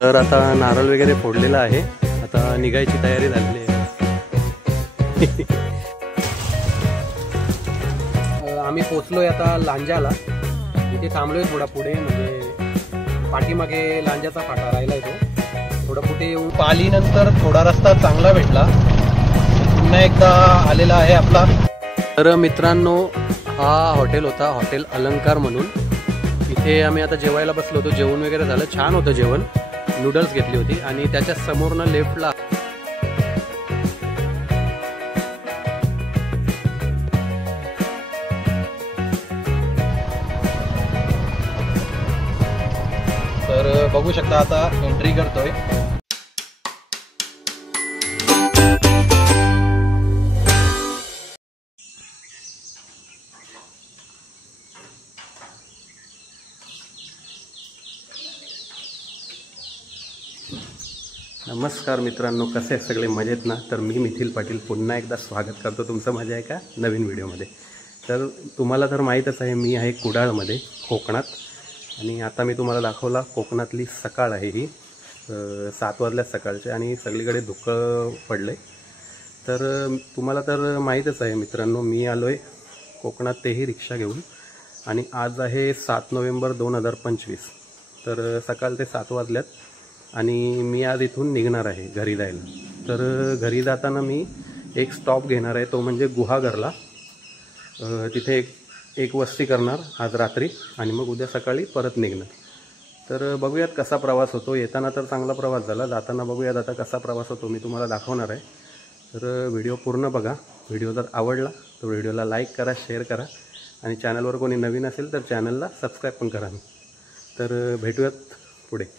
तर आता नारळ वगैरे फोडलेला आहे, आता निघायची तयारी झालेली आहे। आम्ही पोचलोय आता लांजाला, इथे थांबलोय थोडा पुढे, म्हणजे पाठीमागे लांजाचा फाटा राहिलाय तो, थोडा पुढे येऊन पालीनंतर थोडा रस्ता चांगला भेटला, पुन्हा एकदा आलेला आहे आपला। तर मित्रांनो, हा हॉटेल होता, हॉटेल अलंकार म्हणून। इथे आम्ही आता जेवायला बसलो होतो, जेवण वगैरे झालं, छान होतं जेवण, नूडल्स घेतली होती आणि त्याच्या समोरनं लेफ्टला तर बघू शकता, आता एंट्री करतोय। नमस्कार मित्रांनो, कसे सगळे मजेत ना? तर मी मिथिल पाटील पुन्हा एकदा स्वागत करतो तुमचं माझ्या एका नवीन व्हिडिओमध्ये। तर तुम्हाला तर माहीतच आहे, मी आहे कुडाळमध्ये, कोकणात, आणि आता मी तुम्हाला दाखवला कोकणातली सकाळ आहे ही, 7 वाजल्या सकाळचे, आणि सगळीकडे धुकं पडले। तर तुम्हाला तर माहीतच आहे मित्रांनो, मी आलो आहे कोकणात, तेही रिक्षा घेऊन, आणि आज आहे 7 नोव्हेंबर 2025। तर सकाळचे 7 वाजल्यात आणि मी आज इथून निघणार आहे घरी जायला। तर घरी जाताना मी एक स्टॉप घेणार आहे, तो म्हणजे गुहागरला। तिथे एक वस्ती करणार आज रात्री, आणि मग उद्या सकाळी परत निघणार। तर बघूयात कसा प्रवास होतो। येताना तर चांगला प्रवास झाला, जाताना बघूयात आता कसा प्रवास होतो, मी तुम्हाला दाखवणार आहे। तर व्हिडिओ पूर्ण बघा। व्हिडिओ जर आवडला तर व्हिडिओला लाईक करा, शेअर करा, आणि चॅनलवर कोणी नवीन असेल तर चॅनलला सबस्क्राईब पण करा। तर भेटूयात पुढे।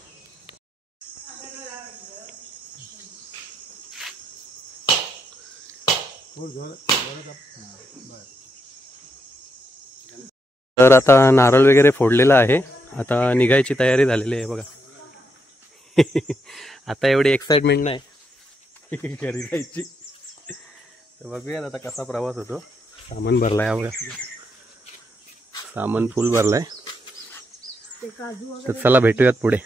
तर आता नारळ वगैरे फोडलेला आहे, आता निघायची तयारी झालेली आहे बघा। आता एवढी एक्साइटमेंट नाही घरी जायची। तर बघूयात आता कसा प्रवास होतो। सामान भरलाय हा बघा, सामान फुल भरलाय। तर चला भेटूयात पुढे।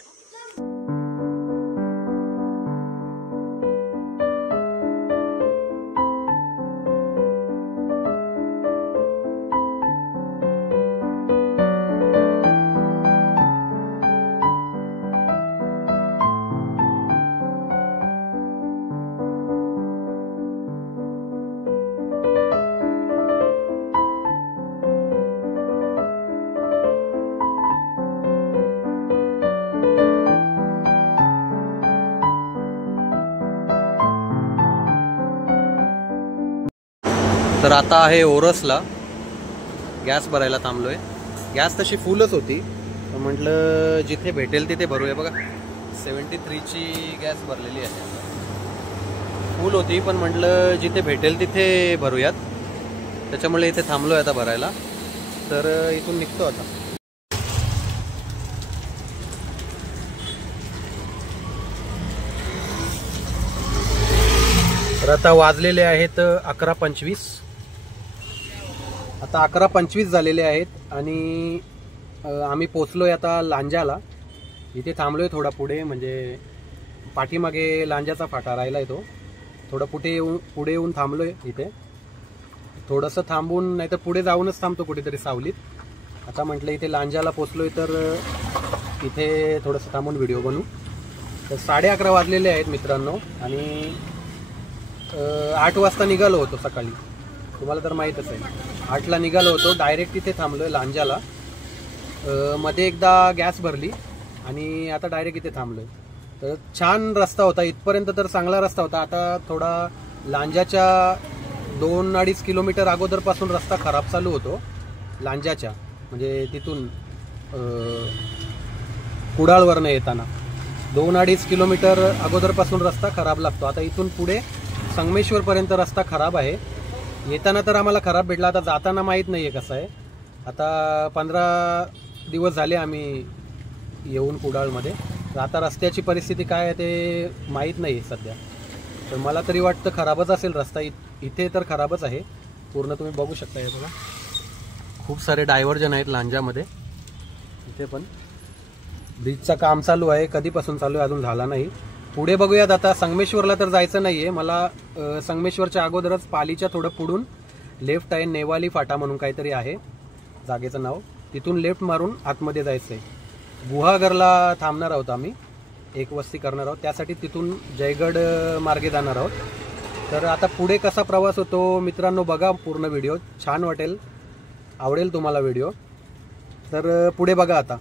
तर आता आहे ओरसला, गॅस भरायला थांबलोय। गॅस तशी फुलच होती, तर म्हटलं जिथे भेटेल तिथे भरूया। बघा 73 ची गॅस भरलेली आहे, फुल होती, पण म्हटलं जिथे भेटेल तिथे भरूयात, त्याच्यामुळे इथे थांबलोय आता भरायला। तर इथून निघतो आता। तर आता वाजलेले आहेत 11:25, आता 11:25 झालेले आहेत, आणि आम्ही पोचलोय आता लांजाला। इथे थांबलोय थोडा पुढे, म्हणजे पाठीमागे लांजाचा फाटा राहिलाय तो, थोडा पुढे येऊन थांबलोय इथे, थोडंसं थांबून, नाही तर पुढे जाऊनच थांबतो कुठेतरी सावलीत। आता म्हटलं इथे लांजाला पोचलोय, तर इथे थोडंसं थांबून व्हिडिओ बनवू। तर 11:30 वाजलेले आहेत मित्रांनो, आणि 8 वाजता निघालो होतो सकाळी, तुम्हाला तर माहीतच आहे। 8ला निघालो होतो, डायरेक्ट इथे थांबलोय लांजाला। मध्ये एकदा गॅस भरली आणि आता डायरेक्ट इथे थांबलोय। तर छान रस्ता होता इथपर्यंत, तर चांगला रस्ता होता। आता थोडा लांजाच्या 2-2.5 किलोमीटर अगोदरपासून रस्ता खराब चालू होतो लांजाच्या, म्हणजे तिथून कुडाळवरनं येताना 2-2.5 किलोमीटर अगोदरपासून रस्ता खराब लागतो। आता इथून पुढे संगमेश्वरपर्यंत रस्ता खराब आहे। येताना तर आम्हाला खराब भेटला, आता जाताना माहीत नाही आहे कसं आहे। आता 15 दिवस झाले आम्ही येऊन कुडाळमध्ये, तर आता रस्त्याची परिस्थिती काय आहे ते माहीत नाही सध्या। तर मला तरी वाटतं खराबच असेल रस्ता, इथे तर खराबच आहे पूर्ण। तुम्ही बघू शकता, हे बघा खूप सारे डायव्हर्जन आहेत लांजामध्ये, इथे पण ब्रिजचं काम चालू आहे, कधीपासून चालू आहे अजून झाला नाही. पुढे बघूयात आता. संगमेश्वरला तर जायचं नाहीये मला. संगमेश्वरच्या अगोदरच पालीच्या थोडं पुढून लेफ्ट आहे, नेवाली फाटा म्हणून काहीतरी आहे जागेचं नाव. तिथून लेफ्ट मारून आतमध्ये जायचंय. गुहागरला थांबणार आहोत आम्ही, एक वस्ती करणार आहोत, त्यासाठी तिथून जयगड मार्गे जाणार आहोत. तर आता पुढे कसा प्रवास होतो मित्रांनो बघा पूर्ण व्हिडिओ, छान वाटेल, आवडेल तुम्हाला व्हिडिओ. तर पुढे बघा आता.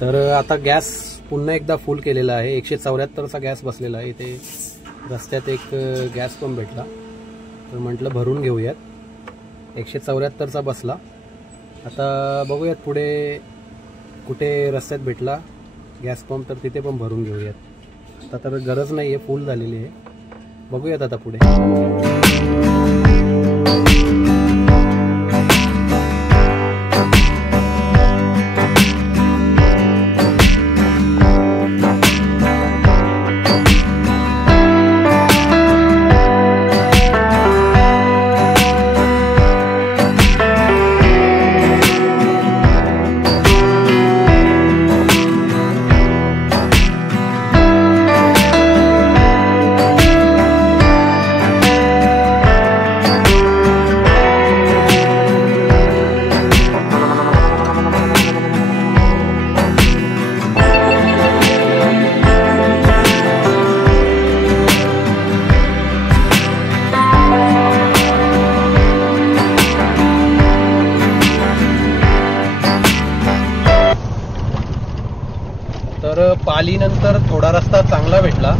तर आता गॅस पुन्हा एकदा फुल केलेला आहे. 174चा गॅस बसलेला आहे. इथे रस्त्यात एक गॅस पण भेटला, तर म्हटलं भरून घेऊयात. 174चा बसला. आता बघूयात पुढे कुठे रस्त्यात भेटला गॅस पंप, तर तिथे पण भरून घेऊयात. आता तर गरज नाही आहे, फुल झालेली आहे. बघूयात आता पुढे. तर पालीनंतर थोडा रस्ता चांगला भेटला.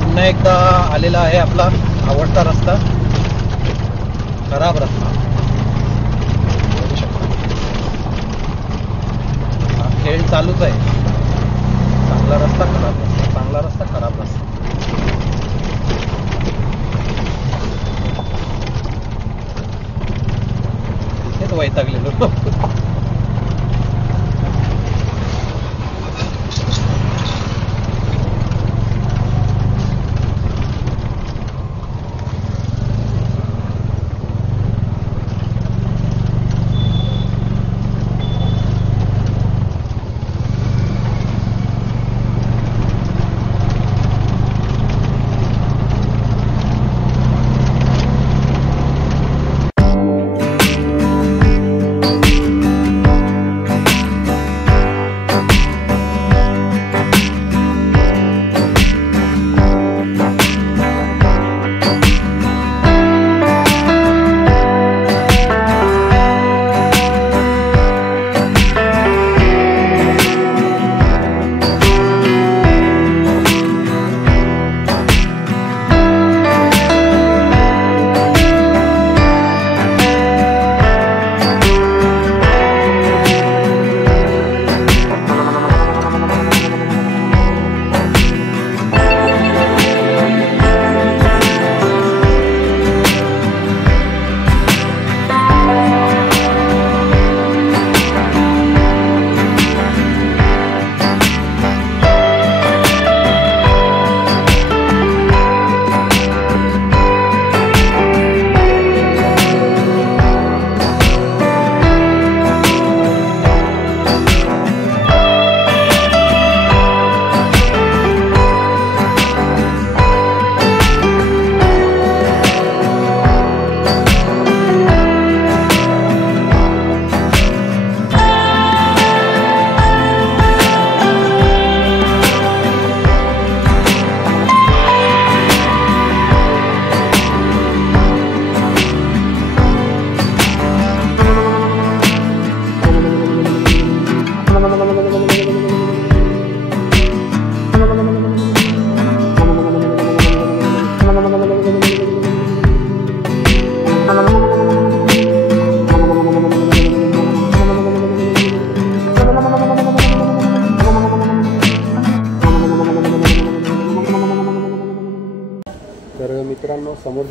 पुन्हा एकदा आलेला आहे आपला आवडता रस्ता, खराब रस्ता. हा खेळ चालूच आहे. चांगला रस्ता, खराब रस्ता, चांगला रस्ता, खराब रस्ता. इथेच वैतागलेलो.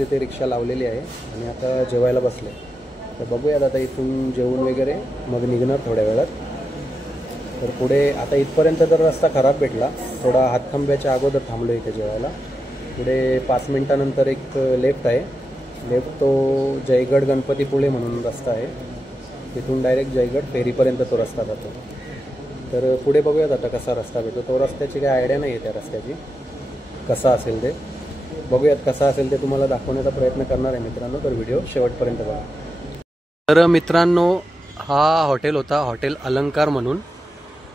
तिथे रिक्षा लावलेली आहे आणि आता जेवायला बसले. तर बघूयात आता इथून जेवून वगैरे मग निघणार थोड्या वेळात. तर पुढे आता इथपर्यंत तर रस्ता खराब भेटला, थोडा हातखंब्याच्या अगोदर थांबलो इथे जेवायला. पुढे 5 मिनटानंतर एक लेफ्ट आहे, लेफ्ट तो जयगड गणपतीपुळे म्हणून रस्ता आहे. तिथून डायरेक्ट जयगड फेरीपर्यंत तो रस्ता जातो. तर पुढे बघूयात आता कसा रस्ता भेटतो. तो रस्त्याची काही आयडिया नाही आहे त्या रस्त्याची, कसा असेल ते बघूयात. कसा असेल ते तुम्हाला दाखवण्याचा प्रयत्न करणार आहे मित्रांनो, तर व्हिडिओ शेवटपर्यंत बघा. तर मित्रांनो, हा हॉटेल होता, हॉटेल अलंकार म्हणून.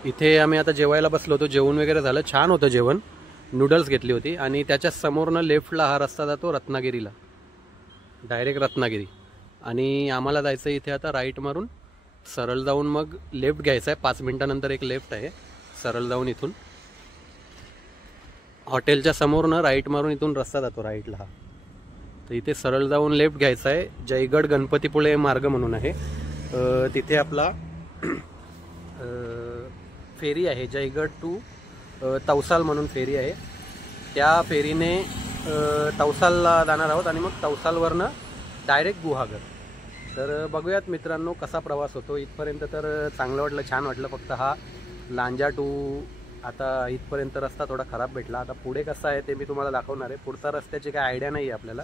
इथे आम्ही आता जेवायला बसलो होतो, जेवण वगैरे झालं, छान होतं जेवण. नूडल्स घेतली होती आणि त्याच्या समोरनं लेफ्टला हा रस्ता जातो रत्नागिरीला, डायरेक्ट रत्नागिरी. आणि आम्हाला जायचं इथे आता राईट मारून सरळ जाऊन मग लेफ्ट घ्यायचा आहे. 5 मिनटानंतर एक लेफ्ट आहे, सरळ जाऊन इथून हॉटेलच्या समोरनं राईट मारून इथून रस्ता जातो राईटला हा. तर इथे सरळ जाऊन लेफ्ट घ्यायचा आहे. जयगड गणपतीपुळे मार्ग म्हणून आहे. तिथे आपला फेरी आहे, जयगड टू तवसाल म्हणून फेरी आहे. त्या फेरीने तवसालला जाणार आहोत आणि मग तवसालवरनं डायरेक्ट गुहागर. तर बघूयात मित्रांनो कसा प्रवास होतो. इथपर्यंत तर चांगलं वाटलं, छान वाटलं. फक्त हा लांजा टू आता इथपर्यंत रस्ता थोडा खराब भेटला. आता पुढे कसा आहे ते मी तुम्हाला दाखवणार आहे. पुढचा रस्त्याची काही आयडिया नाही आहे आपल्याला,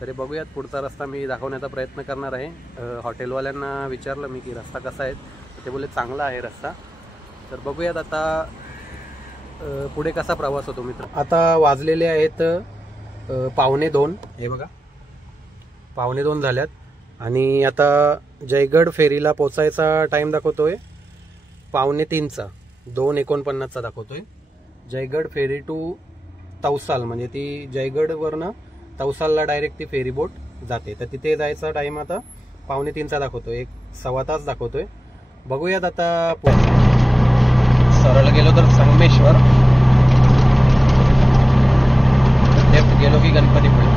तरी बघूयात. पुढचा रस्ता मी दाखवण्याचा प्रयत्न करणार आहे. हॉटेलवाल्यांना विचारलं मी की रस्ता कसा आहे, ते बोलले चांगला आहे रस्ता. तर बघूयात आता पुढे कसा प्रवास होतो मित्र. आता वाजलेले आहेत 1:45. हे बघा 1:45 झाल्यात आणि आता जयगड फेरीला पोचायचा टाईम दाखवतोय 2:45चा, 2:49चा दाखवतोय. जयगड फेरी टू तवसाल, म्हणजे ती जयगडवरनं तवसालला डायरेक्ट ती फेरी बोट जाते. तर तिथे जायचा टाईम आता 2:45चा दाखवतोय, 1-1.25 तास दाखवतोय. बघूयात आता. सरळ गेलो तर संगमेश्वर, लेफ्ट गेलो की गणपतीपुळे.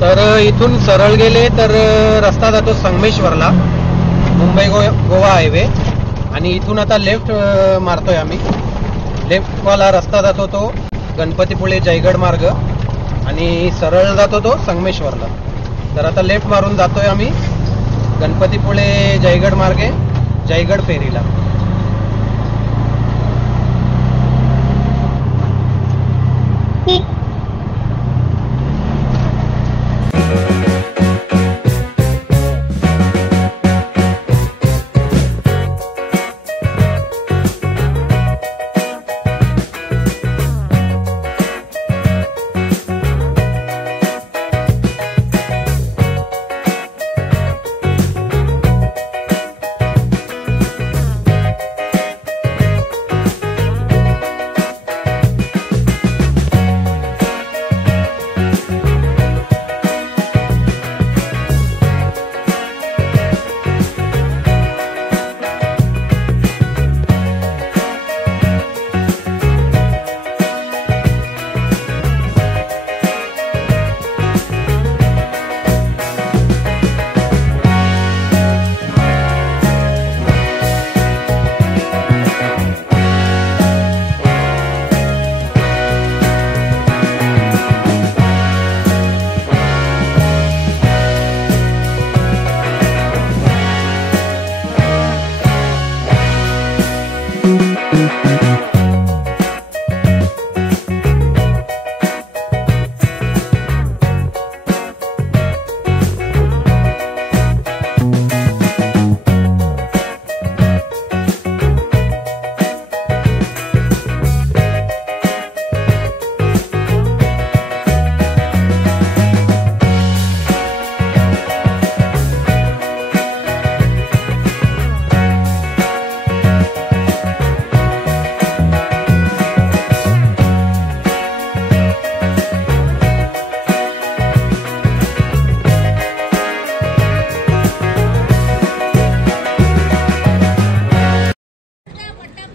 तर इथून सरळ गेले तर रस्ता जातो संगमेश्वरला, मुंबई गोवा हायवे. आणि इथून आता लेफ्ट मारतोय आम्ही. लेफ्टवाला रस्ता जातो तो गणपतीपुळे जयगड मार्ग आणि सरळ जातो तो संगमेश्वरला. तर आता लेफ्ट मारून जातोय आम्ही गणपतीपुळे जयगड मार्गे जयगड फेरीला.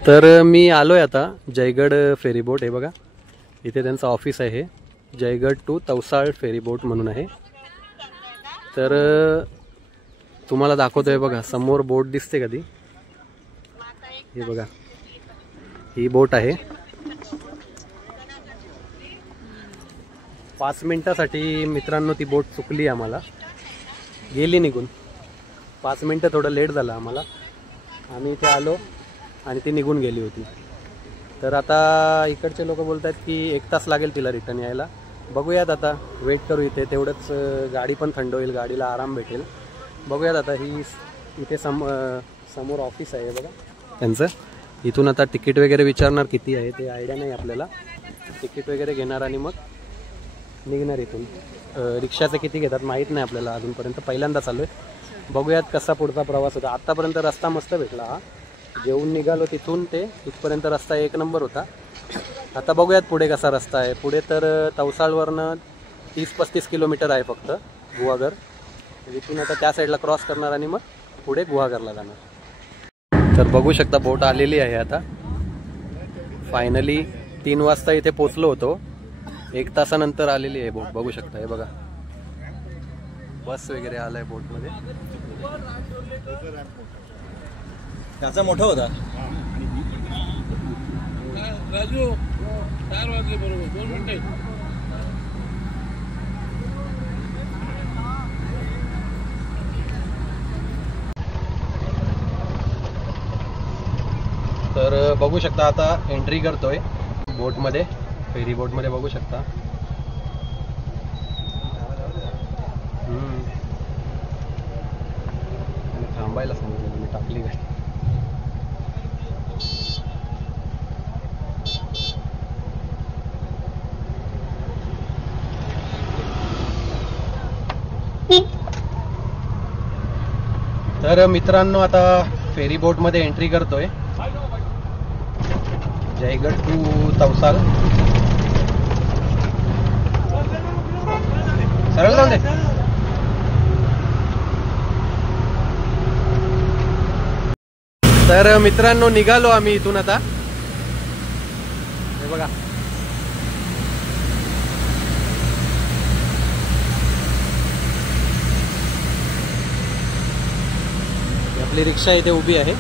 तर मी आलोय आता जयगड फेरीबोट. हे बघा इथे त्यांचं ऑफिस आहे, जयगड टू तवसाळ फेरीबोट म्हणून आहे. तर तुम्हाला दाखवतोय बघा, समोर बोट दिसते का ती? हे बघा ही बोट आहे. 5 मिनिटासाठी मित्रांनो ती बोट चुकली, आम्हाला गेली निघून. 5 मिनिटं थोडं लेट झालं आम्हाला. आम्ही इथे आलो आणि ती निघून गेली होती. तर आता इकडचे लोक बोलत आहेत की 1 तास लागेल तिला रिटर्न यायला. बघूयात आता, वेट करू इथे. तेवढंच गाडी पण थंड होईल, गाडीला आराम भेटेल. बघूयात आता. ही इथे समोर ऑफिस आहे बघा त्यांचं. इथून आता तिकीट वगैरे विचारणार किती आहे ते आयडिया नाही आपल्याला. तिकीट वगैरे घेणार आणि मग निघणार इथून. रिक्षाचे किती घेतात माहीत नाही आपल्याला अजूनपर्यंत, पहिल्यांदा चालू आहे. बघूयात कसा पुढचा प्रवास होता. आत्तापर्यंत रस्ता मस्त भेटला. हा जेवून निघालो तिथून ते इथपर्यंत रस्ता 1 नंबर होता. आता बघूयात पुढे कसा रस्ता आहे. पुढे तर तवसाळवरनं 30-35 किलोमीटर आहे फक्त गुहागर. इथून आता त्या साईडला क्रॉस करणार आणि मग पुढे गुहागरला जाणार. तर बघू शकता बोट आलेली आहे आता. फायनली 3 वाजता इथे पोचलो होतो. 1 तासानंतर आलेली आहे बोट. बघू शकता हे बघा, बस वगैरे आलाय बोटमध्ये. त्याचा मोठा होता राजू. 4 वाजले बरोबर, 2 मिनिटे. तर बघू शकता आता एंट्री करतोय बोटमध्ये, फेरी बोटमध्ये. बघू शकता थांबायला सांगितलं मी, टाकली गाडी. तर मित्रांनो आता फेरी बोटमध्ये एंट्री करतोय, जयगड टू तवसाळ. सरळ जाऊ दे. तर मित्रांनो निघालो आम्ही इथून आता. हे बघा आपली रिक्षा इथे उभी आहे.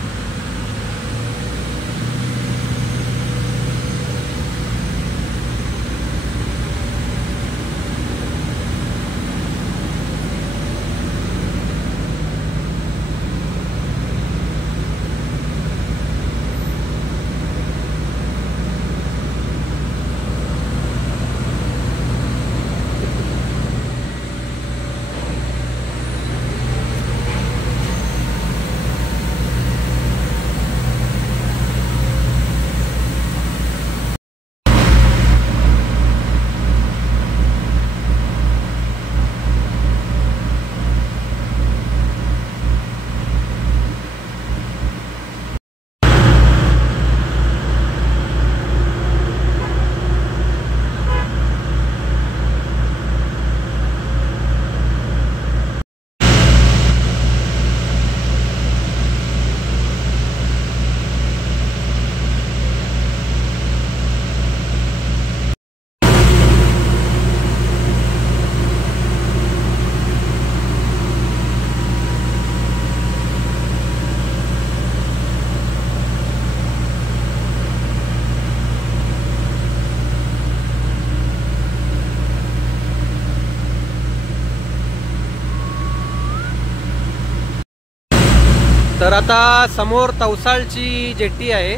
तर आता समोर तवसाळची जेट्टी आहे.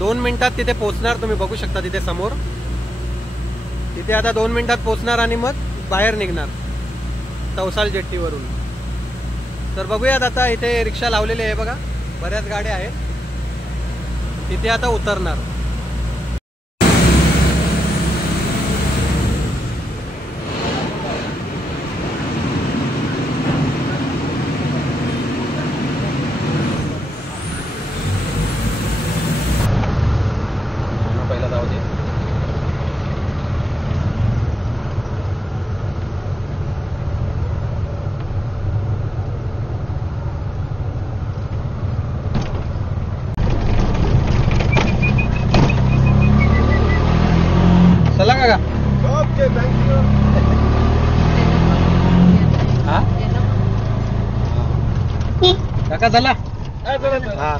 2 मिनिटात तिथे पोहोचणार. तुम्ही बघू शकता तिथे समोर. तिथे आता 2 मिनिटात पोहोचणार आणि मग बाहेर निघणार तवसाळ जेट्टीवरून. तर बघूयात आता. इथे रिक्षा लावलेली आहे बघा, बऱ्याच गाड्या आहेत. तिथे आता उतरणार. काका चला. हा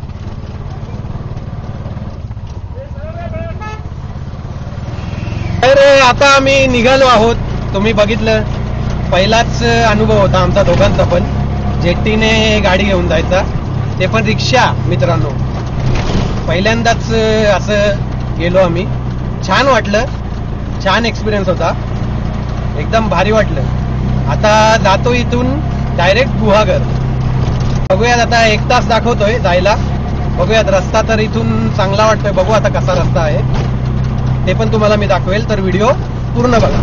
तर आता आम्ही निघालो आहोत. तुम्ही बघितलं, पहिलाच अनुभव होता आमचा दोघांचा पण, जेट्टीने गाडी घेऊन जायचा, ते पण रिक्षा. मित्रांनो, पहिल्यांदाच असं गेलो आम्ही. छान वाटलं, छान एक्सपिरियन्स होता, एकदम भारी वाटलं. आता जातो इथून डायरेक्ट गुहागर. बघूयात, आता 1 तास दाखवतोय जायला. बघूयात, रस्ता तर इथून चांगला वाटतोय. बघू आता कसा रस्ता आहे ते पण तुम्हाला मी दाखवेल, तर व्हिडिओ पूर्ण बघा.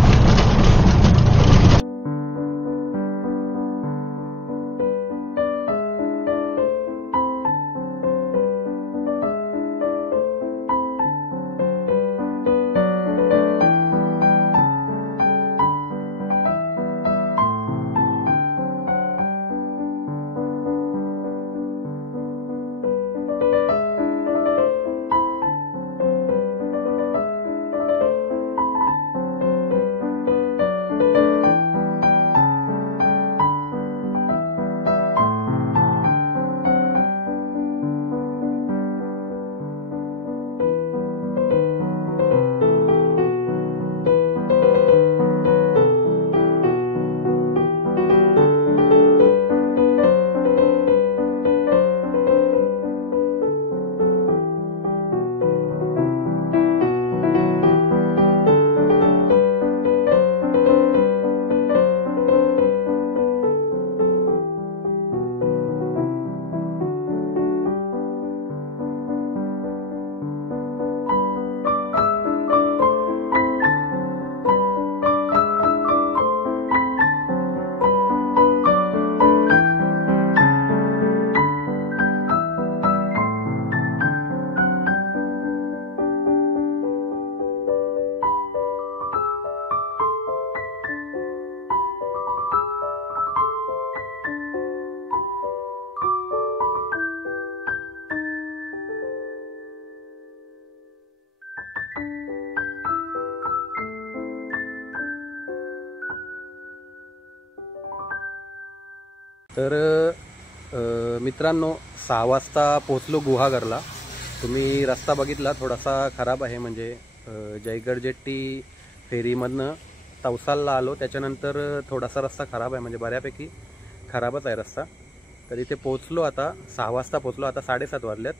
तर मित्रांनो, 6 वाजता पोचलो गुहागरला. तुम्ही रस्ता बघितला, थोडासा खराब आहे. म्हणजे जयगड जेट्टी फेरीमधनं तवसालला आलो, त्याच्यानंतर थोडासा रस्ता खराब आहे, म्हणजे बऱ्यापैकी खराबच आहे रस्ता. तर इथे पोचलो, आता 6 वाजता पोचलो. आता 7:30 वाजल्यात.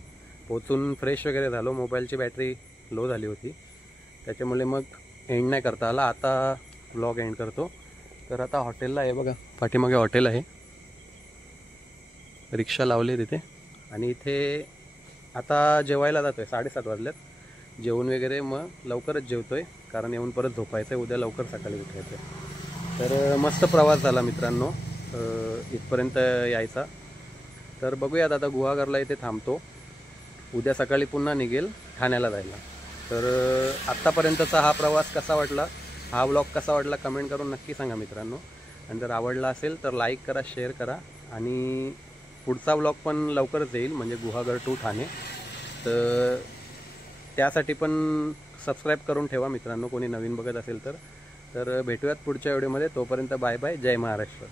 पोचून फ्रेश वगैरे झालो. मोबाईलची बॅटरी लो झाली होती, त्याच्यामुळे मग एंड नाही करता आला. आता व्लॉग एंड करतो. तर आता हॉटेलला आहे बघा, पाठीमागे हॉटेल आहे, रिक्षा लावली तिथे. आणि इथे आता जेवायला जातोय. 7:30 वाजल्यात. जेवण वगैरे मग लवकरच जेवतोय, कारण येऊन परत झोपायचं आहे. उद्या लवकर सकाळी उठायचं आहे. तर मस्त प्रवास झाला मित्रांनो इथपर्यंत यायचा. तर बघूयात, आता गुहागरला इथे थांबतो. उद्या सकाळी पुन्हा निघेल ठाण्याला जायला. तर आत्तापर्यंतचा हा प्रवास कसा वाटला, हा व्लॉग कसा वाटला, कमेंट करून नक्की सांगा मित्रांनो. आणि जर आवडला असेल तर लाईक करा, शेअर करा. आणि पुढचा व्लॉग पण लवकरच येईल, म्हणजे गुहागर टू ठाणे. तर त्यासाठी पण सबस्क्राईब करून ठेवा मित्रांनो, कोणी नवीन बघत असेल तर. भेटूयात पुढच्या व्हिडिओमध्ये. तोपर्यंत बाय बाय. जय महाराष्ट्र.